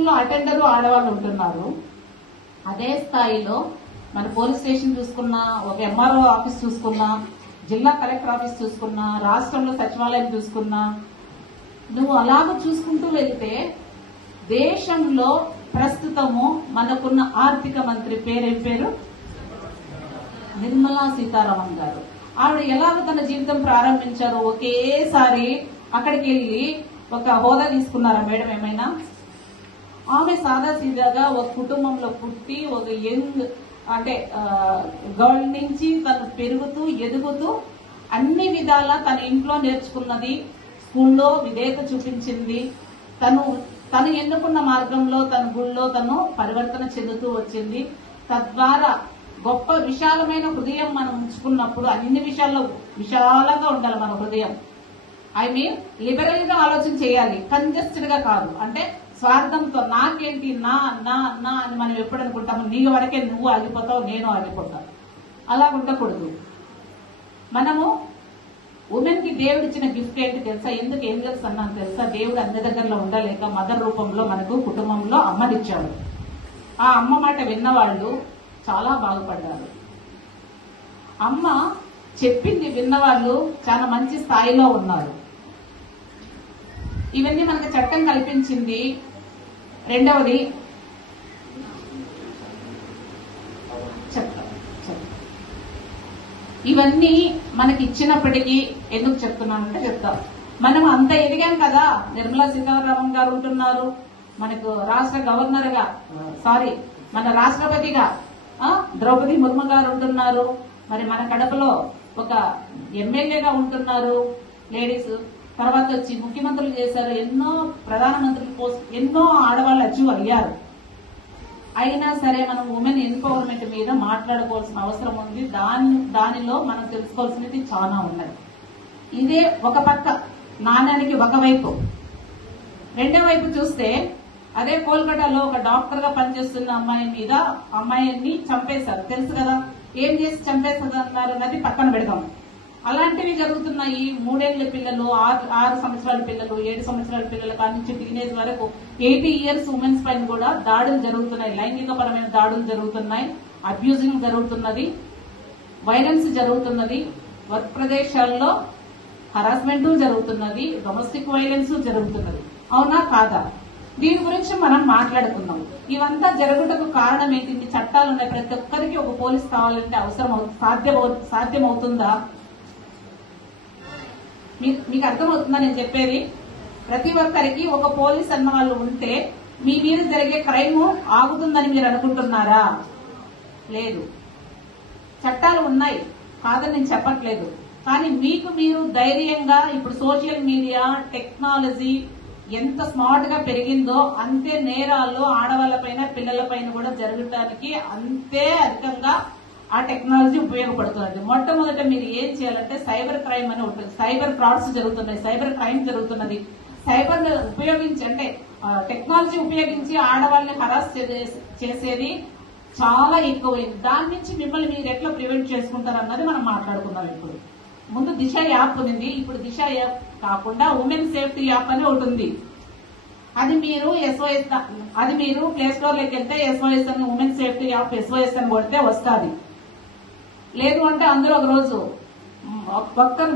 స్కూల్లో అటెండర్ ఆడవాళ్ళు ఉంటున్నారు. అదే స్థాయిలో మన పోలీస్ స్టేషన్ చూసుకున్నా, ఒక ఎంఆర్ఓ ఆఫీస్ చూసుకున్నా, జిల్లా కలెక్టర్ ఆఫీస్ చూసుకున్నా, రాష్ట్రంలో సచివాలయం చూసుకున్నా, నువ్వు అలాగ చూసుకుంటూ వెళ్తే దేశంలో ప్రస్తుతము మనకున్న ఆర్థిక మంత్రి పేరేం పేరు? నిర్మలా సీతారామన్ గారు. ఆవిడ ఎలాగ తన జీవితం ప్రారంభించారో ఒకేసారి అక్కడికి వెళ్లి ఒక హోదా తీసుకున్నారా మేడం ఏమైనా? ఆమె సాదాసీదాగా ఒక కుటుంబంలో పుట్టి ఒక యంగ్ అంటే గర్ల్ నుంచి తను పెరుగుతూ ఎదుగుతూ అన్ని విధాలా తన ఇంట్లో నేర్చుకున్నది, స్కూల్లో విధేయత చూపించింది, తను ఎన్నుకున్న మార్గంలో తన గుళ్ళో తను పరివర్తన చెందుతూ వచ్చింది. తద్వారా గొప్ప విశాలమైన హృదయం మనం ఉంచుకున్నప్పుడు అన్ని విషయాల్లో విశాలంగా ఉండాలి మన హృదయం. ఐ మీన్ లిబరల్ గా ఆలోచన చేయాలి, కంజెస్టెడ్ గా కాదు. అంటే స్వార్థంతో నాకేంటి నా నా నా అని మనం ఎప్పుడు అనుకుంటాము, నీ వరకే నువ్వు ఆగిపోతావు, నేను ఆగిపోతాను, అలా ఉండకూడదు. మనము ఉమెన్ కి దేవుడు ఇచ్చిన గిఫ్ట్ ఏంటి తెలుసా? ఎందుకు ఏంజల్స్ అన్నాను తెలుసా? దేవుడు అన్ని దగ్గరలో ఉండలేక మదర్ రూపంలో మనకు కుటుంబంలో అమ్మనిచ్చాడు. ఆ అమ్మ మాట విన్నవాళ్ళు చాలా బాగుపడ్డారు. అమ్మ చెప్పింది విన్నవాళ్ళు చాలా మంచి స్థాయిలో ఉన్నారు. ఇవన్నీ మనకు చట్టం కల్పించింది. రెండవది ఇవన్నీ మనకి ఇచ్చినప్పటికీ ఎందుకు చెప్తున్నానంటే చెప్తాం. మనం అంత ఎదిగాం కదా. నిర్మలా సీతారామన్ గారు ఉంటున్నారు, మనకు రాష్ట్ర గవర్నర్ గా మన రాష్ట్రపతిగా ద్రౌపది ముర్ము గారు ఉంటున్నారు, మరి మన కడపలో ఒక ఎమ్మెల్యేగా ఉంటున్నారు లేడీస్. తర్వాత వచ్చి ముఖ్యమంత్రులు చేశారు, ఎన్నో ప్రధానమంత్రుల పోస్ట్ ఎన్నో ఆడవాళ్ళు అచీవ్ అయ్యారు. అయినా సరే మనం ఉమెన్ ఎంపవర్మెంట్ మీద మాట్లాడుకోవాల్సిన అవసరం ఉంది. దానిలో మనం తెలుసుకోవాల్సినది చాలా ఉన్నది. ఇదే ఒక పక్క నాణ్యానికి ఒకవైపు. రెండో వైపు చూస్తే అదే కోల్కతాలో ఒక డాక్టర్ గా పనిచేస్తున్న అమ్మాయిని చంపేశారు, తెలుసు కదా. ఏం చేసి చంపేస్తున్నారు అన్నది పక్కన పెడతాం. అలాంటివి జరుగుతున్నాయి. 3 ఏళ్ల పిల్లలు, 6 సంవత్సరాల పిల్లలు, 7 సంవత్సరాల పిల్లల కాడి నుంచి టీనేజ్ వరకు 80 ఇయర్స్ ఉమెన్స్ పైన కూడా దాడులు జరుగుతున్నాయి. లైంగిక పరమైన దాడులు జరుగుతున్నాయి, అబ్యూజింగ్ జరుగుతున్నది, వైలెన్స్ జరుగుతున్నది, వర్క్ ప్రదేశాల్లో హరాస్మెంట్ జరుగుతున్నది, డొమెస్టిక్ వైలెన్స్ జరుగుతున్నది. అవునా కాదా? దీని గురించి మనం మాట్లాడుకుందాం. ఇవంతా జరుగుటకు కారణం ఏంటి? చట్టాలు ఉన్నాయి, ప్రతి ఒక్కరికి ఒక పోలీస్ కావాలంటే సాధ్యమవుతుందా? మీకు అర్థమవుతుందా నేను చెప్పేది? ప్రతి ఒక్కరికి ఒక పోలీస్ అన్న వాళ్ళు ఉంటే మీ మీద జరిగే క్రైమ్ ఆగుతుందని మీరు అనుకుంటున్నారా? లేదు. చట్టాలు ఉన్నాయి, కాదని నేను చెప్పట్లేదు. కానీ మీరు ధైర్యంగా ఇప్పుడు సోషల్ మీడియా టెక్నాలజీ ఎంత స్మార్ట్ గా పెరిగిందో అంతే నేరాలు ఆడవాళ్లపైన పిల్లలపైన కూడా జరగడానికి అంతే అధికంగా ఆ టెక్నాలజీ ఉపయోగపడుతున్నది. మొట్టమొదట మీరు ఏం చేయాలంటే సైబర్ క్రైమ్ అని ఉంటుంది. సైబర్ ఫ్రాడ్స్ జరుగుతున్నాయి, సైబర్ క్రైమ్ జరుగుతున్నది. సైబర్ ఉపయోగించి అంటే టెక్నాలజీ ఉపయోగించి ఆడవాళ్ళని హరాస్ చేసేది చాలా ఎక్కువైంది. దాని నుంచి మిమ్మల్ని మీరు ఎట్లా ప్రివెంట్ చేసుకుంటారు అన్నది మనం మాట్లాడుకుందాం. ఇప్పుడు ముందు దిశ యాప్ ఉంది, ఇప్పుడు దిశ యాప్ కాకుండా ఉమెన్ సేఫ్టీ యాప్ అని ఒకటి ఉంది. అది మీరు ప్లే స్టోర్ లోకి వెళ్తే SOS అని ఉమెన్ సేఫ్టీ యాప్ SOS అని కొడితే వస్తుంది. లేదు అంటే అందరూ ఒక రోజు ఒక్కరు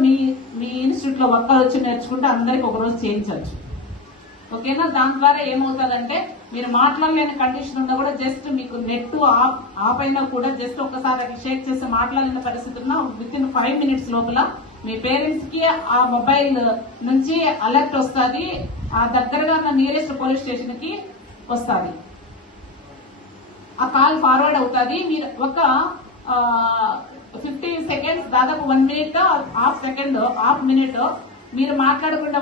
మీ ఇన్స్టిట్యూట్ లో ఒక్కరు వచ్చి నేర్చుకుంటే అందరికి ఒక రోజు చేయించవచ్చు. ఓకేనా? దాని ద్వారా ఏమవుతుందంటే మీరు మాట్లాడలేని కండిషన్ ఉన్నా కూడా జస్ట్ మీకు నెట్ ఆఫ్ అయినా కూడా జస్ట్ ఒక్కసారి షేక్ చేసి మాట్లాడిన పరిస్థితి ఉన్నా విత్-ఇన్ 5 minutes లోపల మీ పేరెంట్స్ కి ఆ మొబైల్ నుంచి అలర్ట్ వస్తుంది, ఆ దగ్గరగా ఉన్న నియరెస్ట్ పోలీస్ స్టేషన్ కి వస్తుంది, ఆ కాల్ ఫార్వర్డ్ అవుతుంది. మీరు ఒక 15 seconds దాదాపు 1 minute హాఫ్ మినిట్ మీరు మాట్లాడకుండా